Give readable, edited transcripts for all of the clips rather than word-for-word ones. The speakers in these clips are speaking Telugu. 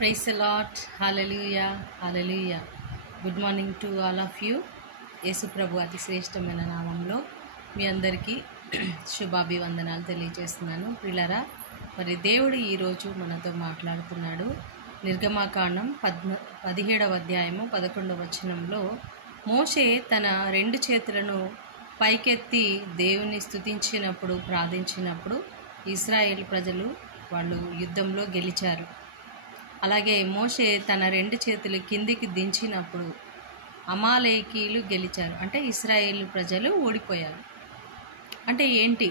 Praise the Lord. Hallelujah. Hallelujah. Good morning to all of you. యేసు ప్రభు అతి శ్రేష్టమైన నామంలో మీ అందరికీ శుభాభివందనాలు తెలియజేస్తున్నాను. ప్రియులారా, మరి దేవుడు ఈరోజు మనతో మాట్లాడుతున్నాడు. నిర్గమాకాండం 17వ అధ్యాయము 11వ వచనంలో మోషే తన రెండు చేతులను పైకెత్తి దేవుని స్తుతించినప్పుడు, ప్రార్థించినప్పుడు ఇశ్రాయేల్ ప్రజలు వాళ్ళు యుద్ధంలో గెలిచారు. అలాగే మోషే తన రెండు చేతులు కిందికి దించినప్పుడు అమాలేకీలు గెలిచారు. అంటే ఇశ్రాయేలు ప్రజలు ఓడిపోయారు. అంటే ఏంటి?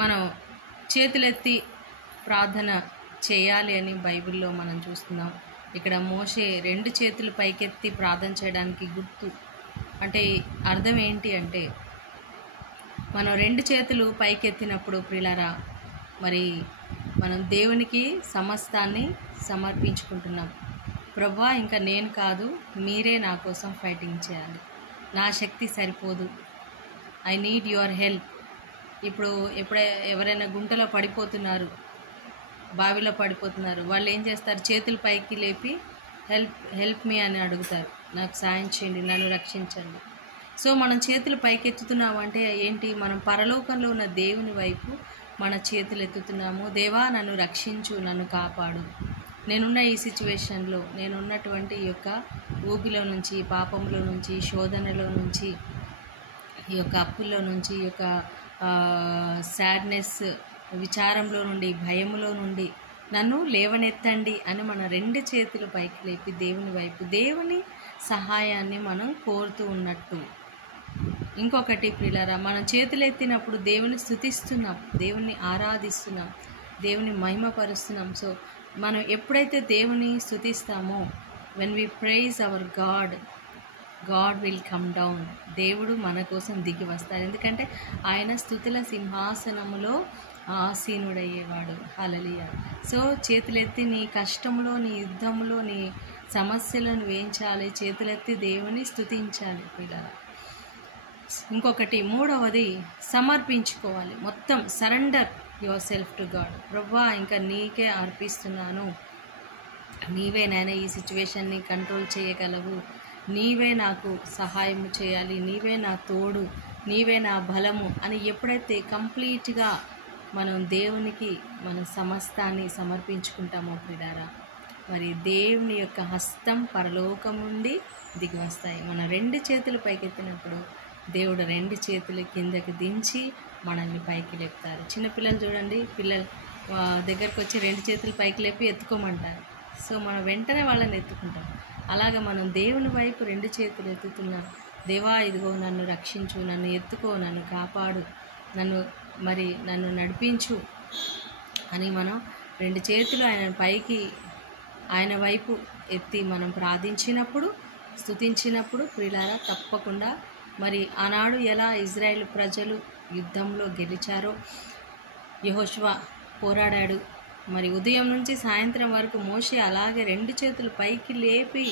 మనం చేతులెత్తి ప్రార్థన చేయాలి అని బైబిల్లో మనం చూస్తున్నాం. ఇక్కడ మోషే రెండు చేతులు పైకెత్తి ప్రార్థన చేయడానికి గుర్తు అంటే అర్థం ఏంటి అంటే, మనం రెండు చేతులు పైకెత్తినప్పుడు ప్రియులారా, మరి మనం దేవునికి సమస్తాన్ని సమర్పించుకుంటున్నాం. ప్రభువా, ఇంకా నేను కాదు, మీరే నా కోసం ఫైటింగ్ చేయాలి, నా శక్తి సరిపోదు, ఐ నీడ్ యువర్ హెల్ప్. ఇప్పుడు ఎవరైనా గుంటలో పడిపోతున్నారు, బావిలో పడిపోతున్నారు, వాళ్ళు ఏం చేస్తారు? చేతులు పైకి లేపి హెల్ప్ మీ అని అడుగుతారు, నాకు సాయం చేయండి, నన్ను రక్షించండి. సో మనం చేతులు పైకెత్తుతున్నాము అంటే ఏంటి? మనం పరలోకంలో ఉన్న దేవుని వైపు మన చేతులు ఎత్తుతున్నాము. దేవా, నన్ను రక్షించు, నన్ను కాపాడు, నేనున్న ఈ సిచ్యువేషన్లో, నేనున్నటువంటి ఈ యొక్క ఊబిలో నుంచి, పాపంలో నుంచి, శోధనలో నుంచి, ఈ యొక్క అప్పుల్లో నుంచి, ఈ యొక్క సాడ్నెస్, విచారంలో నుండి, భయములో నుండి నన్ను లేవనెత్తండి అని మన రెండు చేతులు పైకి లేపి దేవుని వైపు, దేవుని సహాయాన్ని మనం కోరుతూ ఉన్నట్టు. ఇంకొకటి ప్రియులారా, మనం చేతులెత్తినప్పుడు దేవుని స్తుతిస్తున్నాం, దేవుని ఆరాధిస్తున్నాం, దేవుని మహిమపరుస్తున్నాం. సో మనం ఎప్పుడైతే దేవుని స్తుతిస్తామో, when we praise our God will come down. దేవుడు మన కోసం దిగి వస్తాడు. ఎందుకంటే ఆయన స్తుతుల సింహాసనములో ఆసీనుడయ్యేవాడు. హల్లెలూయా. సో చేతులెత్తి నీ కష్టంలో, నీ యుద్ధంలో, నీ సమస్యలను వేయించాలి, చేతులెత్తి దేవుని స్తుతించాలి ప్రియులారా. ఇంకొకటి మూడవది సమర్పించుకోవాలి. మొత్తం surrender yourself to God. ప్రభువా, ఇంకా నీకే అర్పిస్తున్నాను, నీవే నాయన ఈ సిచ్యువేషన్ని కంట్రోల్ చేయగలవు, నీవే నాకు సహాయం చేయాలి, నీవే నా తోడు, నీవే నా బలము అని ఎప్పుడైతే కంప్లీట్గా మనం దేవునికి మన సమస్తాన్ని సమర్పించుకుంటామో ప్రియులారా, మరి దేవుని యొక్క హస్తం పరలోకం నుండి దిగి వస్తాయి. మన రెండు చేతులు పైకెత్తినప్పుడు దేవుడు రెండు చేతులు కిందకి దించి మనల్ని పైకి లేపుతారు. చిన్నపిల్లలు చూడండి, పిల్లలు దగ్గరకు వచ్చి రెండు చేతులు పైకి లేపి ఎత్తుకోమంటారు. సో మనం వెంటనే వాళ్ళని ఎత్తుకుంటాం. అలాగ మనం దేవుని వైపు రెండు చేతులు ఎత్తుతున్నాం. దేవా, ఇదిగో నన్ను రక్షించు, నన్ను ఎత్తుకో, నన్ను కాపాడు, నన్ను నడిపించు అని మనం రెండు చేతులు ఆయన వైపు ఎత్తి మనం ప్రార్థించినప్పుడు, స్తుతించినప్పుడు ప్రియులారా, తప్పకుండా మరి ఆనాడు ఎలా ఇజ్రాయేల్ ప్రజలు యుద్ధంలో గెలిచారో, యెహోషువ పోరాడాడు. మరి ఉదయం నుంచి సాయంత్రం వరకు మోషే అలాగే రెండు చేతులు పైకి లేపి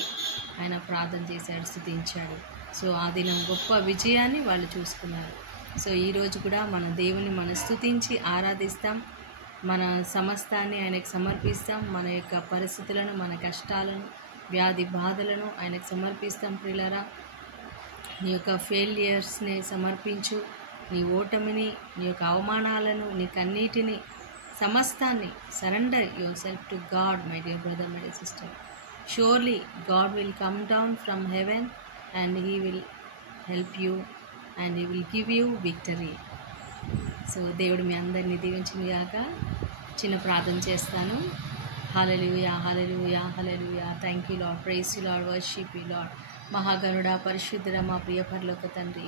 ఆయన ప్రార్థన చేశాడు, స్తుతించాడు. సో ఆ దినం గొప్ప విజయాన్ని వాళ్ళు చూసుకున్నారు. సో ఈరోజు కూడా మన దేవుని మనం స్తుతించి ఆరాధిస్తాం, మన సమస్తాన్ని ఆయనకు సమర్పిస్తాం, మన యొక్క పరిస్థితులను, మన కష్టాలను, వ్యాధి బాధలను ఆయనకు సమర్పిస్తాం. ప్రియులారా, నీ యొక్క ఫెయిలియర్స్ని సమర్పించు, నీ ఓటమిని, నీ యొక్క అవమానాలను, నీ కన్నీటిని, సమస్తాన్ని surrender yourself to God. My dear brother, my dear sister, surely God will come down from heaven and he will help you and he will give you victory. So దేవుడు మీ అందరినీ దీవించుగాక. చిన్న ప్రార్థన చేస్తాను. Hallelujah, hallelujah, hallelujah. Thank you Lord, praise you Lord, worship you Lord. మహాగణుడా, పరిశుద్ధుడా, మా ప్రియ పరలోక తండ్రి,